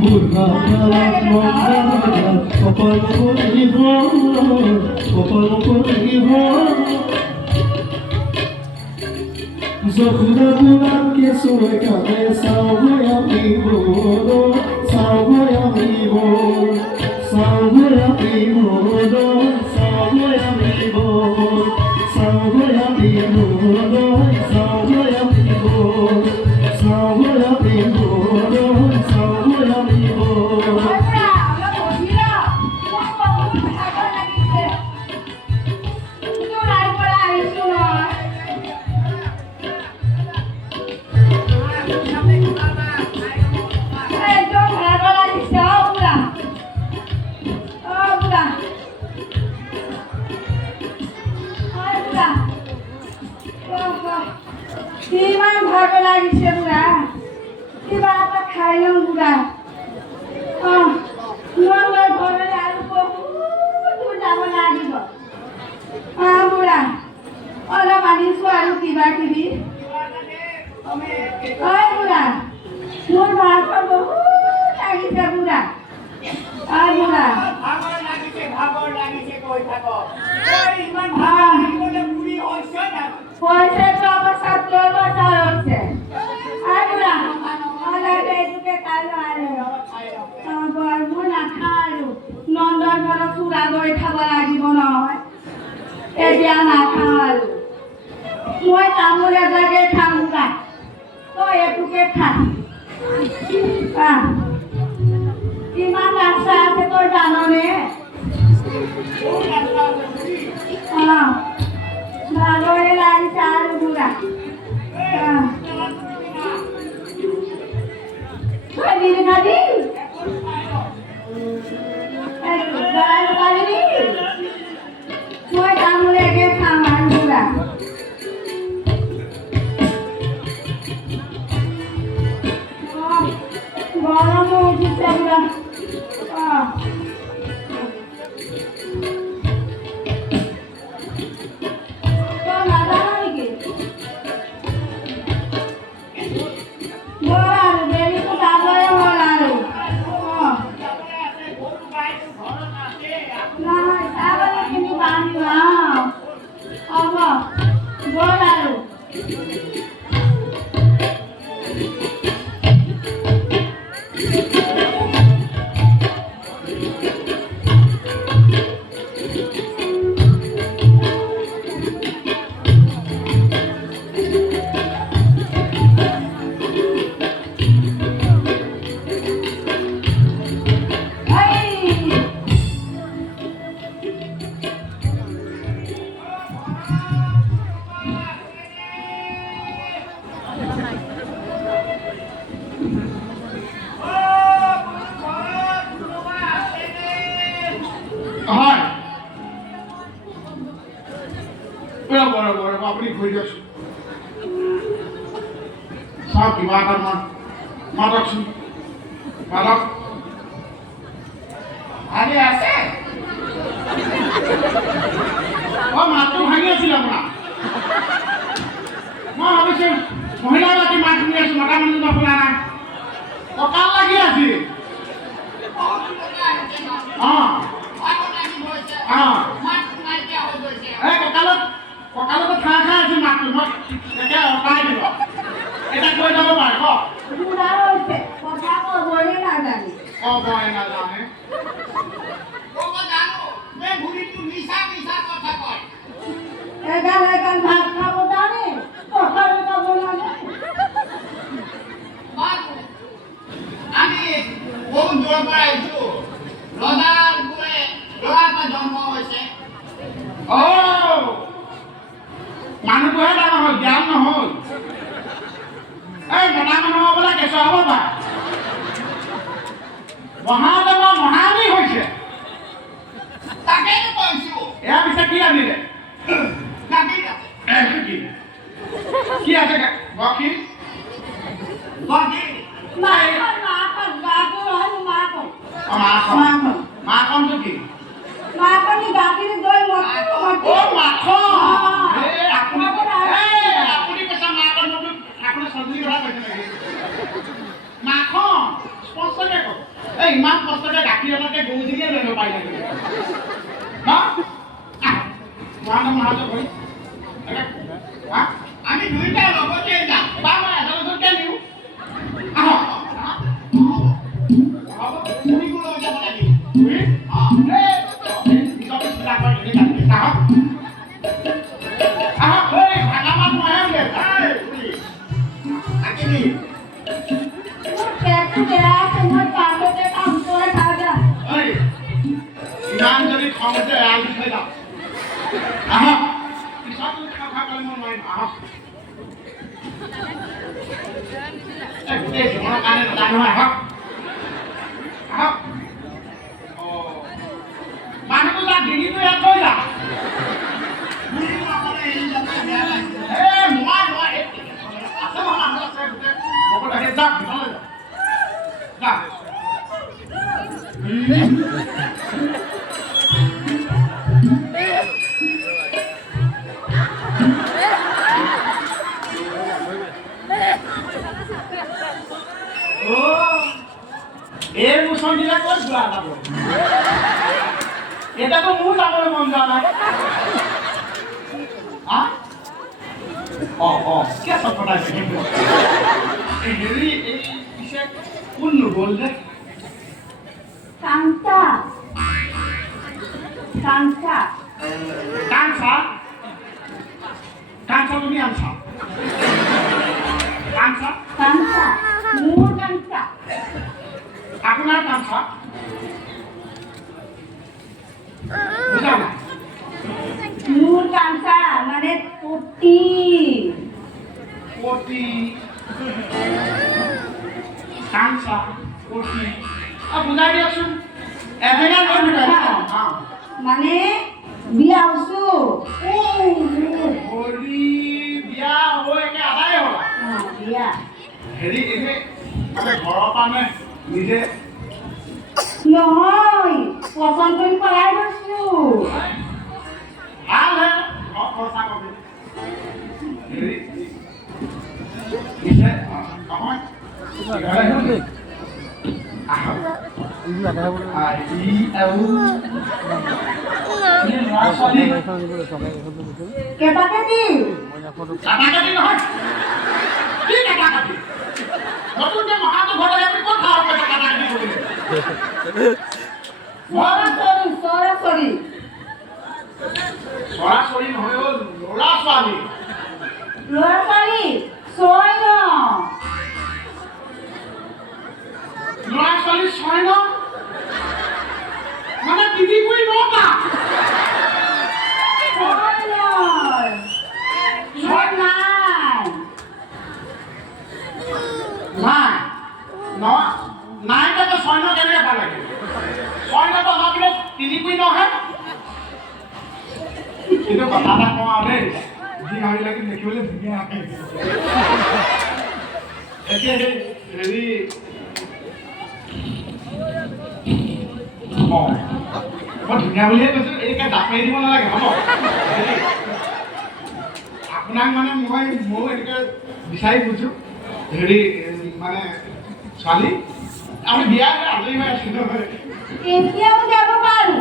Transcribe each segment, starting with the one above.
বুঢ়া কপাল কৰিব যখুদা বুঢ়াত কেঁচুৱে কাঁদে চাওঁ গৈ আপিব চাওঁ গৈ আপিব চাওঁ গৈ আপিব চাওঁ গৈ আপিব চাওঁ গৈ আপিব চাওঁ গৈ আপিব চাওঁ গৈ আপিব চাওঁ গৈ আপিব কিমান ভাগ লাগিছে বুঢ়া কিবা এটা খাই লওঁ বুঢ়া মই ঘৰলৈ আৰু বহুত যাব লাগিব বুঢ়া অলপ আনিছোঁ আৰু কিবা কিবি বুঢ়া মোৰ ভাগৰ বহুত লাগিছে বুঢ়া বুঢ়া পইচাটো আমাৰ সাথে বছৰ হচ্ছে বুঢ়া এইটোকে খাই লওঁ নাখাওঁ নন্দন ঘৰত চূড়া দৈ খাব লাগিব নহয় এতিয়া নাখাওঁ আৰু মই তামোল এজাকে খাম বুঢ়া তই এইটোকে খা কিমান ৰাস্তা আছে তই জাননে ভাগৰে লাগিছে আৰু বুঢ়া দিদি খাবি মই তামোল একে খাম আৰু বুঢ়া গৰমো উঠিছে বুঢ়া আপুনি ঘূৰি দিয়কচোন চাওক কিবা এটা মাতকচোন মাতক ভালে আছে মাতটো ভাঙি আছিল আপোনাৰ মই ভাবিছোঁ মহিলা বাকী মাত শুনি আছোঁ মতা মানুহ নশুনা নাই কঁকাল লাগি আছিল কঁকালতে খাই খাই আছিল মাতটো মই এতিয়া অঁতাই দিব এতিয়া কৈ যাব পাৰে ক'বই নাজানে এগাল ভাত খাব জানে কথা ক'ব নাজানে আমি বহুত দূৰৰ পৰা আহিছোঁ ৰজাৰ বোলে ল'ৰা এটা জন্ম হৈছে মানুহটোহে ডাঙৰ হ'ল জ্ঞান নহ'ল এই মতা মানুহ বোলে কেঁচুৱা হ'ব পাৰে মহাদেৱৰ মহানী হৈছে তাকেইতো কৈছোঁ এয়া পিছে কি আনিলে কি আছে বকি মাখনটো কি মাখনি গাখীৰ দৈ মাখন আপুনি কৈছে মাখন আপুনি চব্জি কথা কৈছে নেকি মাখন স্পষ্টকৈ কওক এই ইমান কষ্টকৈ গাখীৰ এটাকে গৰুজনীয়ে লৈ ল'ব পাৰিলে নেকি ন মহাজন কৰি আমি দুইটা লগতে যাম বা মই এজনকে নিওঁ ফুৰিব লৈ যাব লাগিব পেটটো বেয়া আছে মই বাটতে কাম কৰি খাই যাম ইমান যদি খং আছে এৰাল দি থৈ যাওঁ আহক পিছত তুমি খাওঁ কৰি মই নোৱাৰিম আহক গোটেই জীৱনৰ কাৰণে নাজানো নহয় আহক আহক মানুহটো তাৰ ডিঙিটো ইয়াত থৈ যা আছে নহয় মানুহ আছে গোটেই মগত আহি যাওক ভিতৰলৈ যাওক এই মোচন দিলে ক'ত যোৱা যাব এতিয়াতো মোৰ যাবলৈ মন যোৱা নাই কি চটপটাইছে হেৰি এই পিছে কোন নগ'ল যে কাঞ্চা কাঞ্চা কাঞ্চা কাঞ্চা তুমি আনছা কাঞ্চা কাঞ্চা মোৰ কাঞ্চা আপোনাৰ কাঞ্চা বুজা নাই মোৰ কাঞ্চা মানে পতি পতি কাঞ্চা পতি বুজাই দিয়কচোন এজেগা লৈ ভিতৰত মানে বিয়া হৈছো হৰি বিয়া হৈ একে আদায় হ'ল বিয়া হেৰি এনে মানে ঘৰৰ পৰা নিজে নহয় পচন্দ কৰি পলাই গৈছো ভাল হে ঘৰ খৰচা কৰি হেৰি পিছে নহয় কেইটাকে দিম কাটাকাটি নহয় কি কাটাকাটি নতুনকে মহাটো ঘৰলৈ আপুনি ক'ত খাব পইচা কাটাকাটি কৰিলে চৰাচৰি চৰাচৰি নহয় অ' ল'ৰা ছোৱালী ল'ৰা ছোৱালী ছয় ন ল'ৰা ছোৱালী 6 ন মানে তিনি কুৰি 9টা ছয় নহয় ছয় নাই নাই নাইটাকে 6 ন কেনেকৈ পালে 6 নটো আমাৰ পিনে তিনি কুৰি নহয় কিন্তু কথা এটা কওঁ আৰু দেই যি ভাবিলাকে দেখিবলৈ ধুনীয়া আছে এতিয়া হেৰি মই ধুনীয়া বুলিয়ে কৈছোঁ এইকে জাপ মাৰি দিব নালাগে হ'ব আপোনাক মানে ময়ো এনেকৈ বিচাৰি ফুৰিছোঁ হেৰি মানে ছোৱালী আপুনি বিয়া আজৰি হৈ আছে নহয় এতিয়াও যাব পাৰো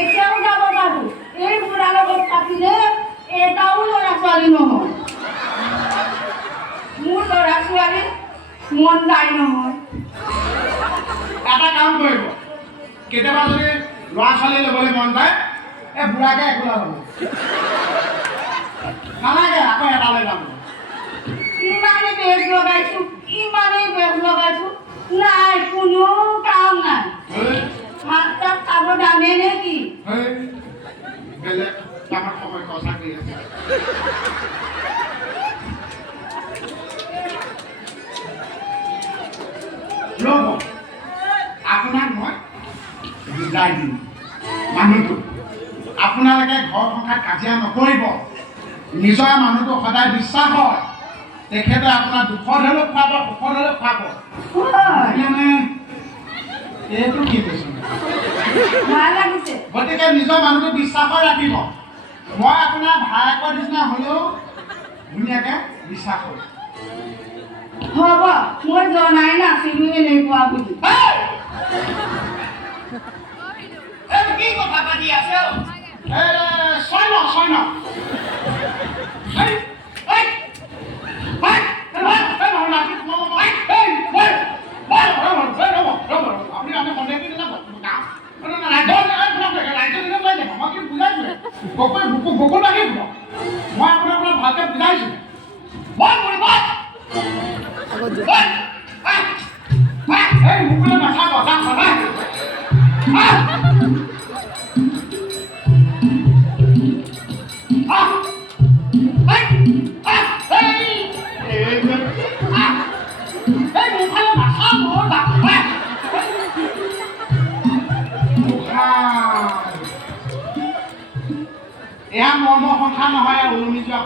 এতিয়াও যাব পাৰো এই বুঢ়াৰ লগত থাকিলে এটাও ল'ৰা ছোৱালী নহয় মোৰ ল'ৰা ছোৱালী মন যায় নহয় এটা কাম কৰিব কেতিয়াবা যদি ল'ৰা ছোৱালী ল'বলৈ মন যায় এই বুঢ়াকে একো ল'ব নালাগে আকৌ এটালৈ যাম ইমানেই বেগ লগাইছো নাই কোনো কাম নাই ভাত চাত খাব জানে নেকি বেলেগ কামত সময় খৰচা কৰি আছে ৰ'ব আপোনাক মই বুজাই দিম মানুহটো আপোনালোকে ঘৰ সংসাৰ কাজিয়া নকৰিব নিজৰ মানুহটো সদায় বিশ্বাস হয় তেখেতে আপোনাৰ দুখত হ'লেও খুৱাব সুখত হ'লেও খুৱাব মানে এইটো কি কৈছোঁ ভাল লাগিছে গতিকে নিজৰ মানুহটো বিশ্বাসত ৰাখিব মই আপোনাৰ ভায়েকৰ নিচিনা হ'লেও ধুনীয়াকৈ বিশ্বাস কৰোঁ হ'ব মই জনাই নাছিলোঁ এনেকুৱা বুলি কি কথা পাতি আছে ছয় ন আপুনি আমি সন্দেহ কৰি নাপাব গকুল বাকী মই আপোনাক ভালকৈ বুজাইছোঁ এই মুকুলে নাথাক তাক সদায় এয়া মৰ্মৰ সংসাৰ নহয় ওলমি যোৱা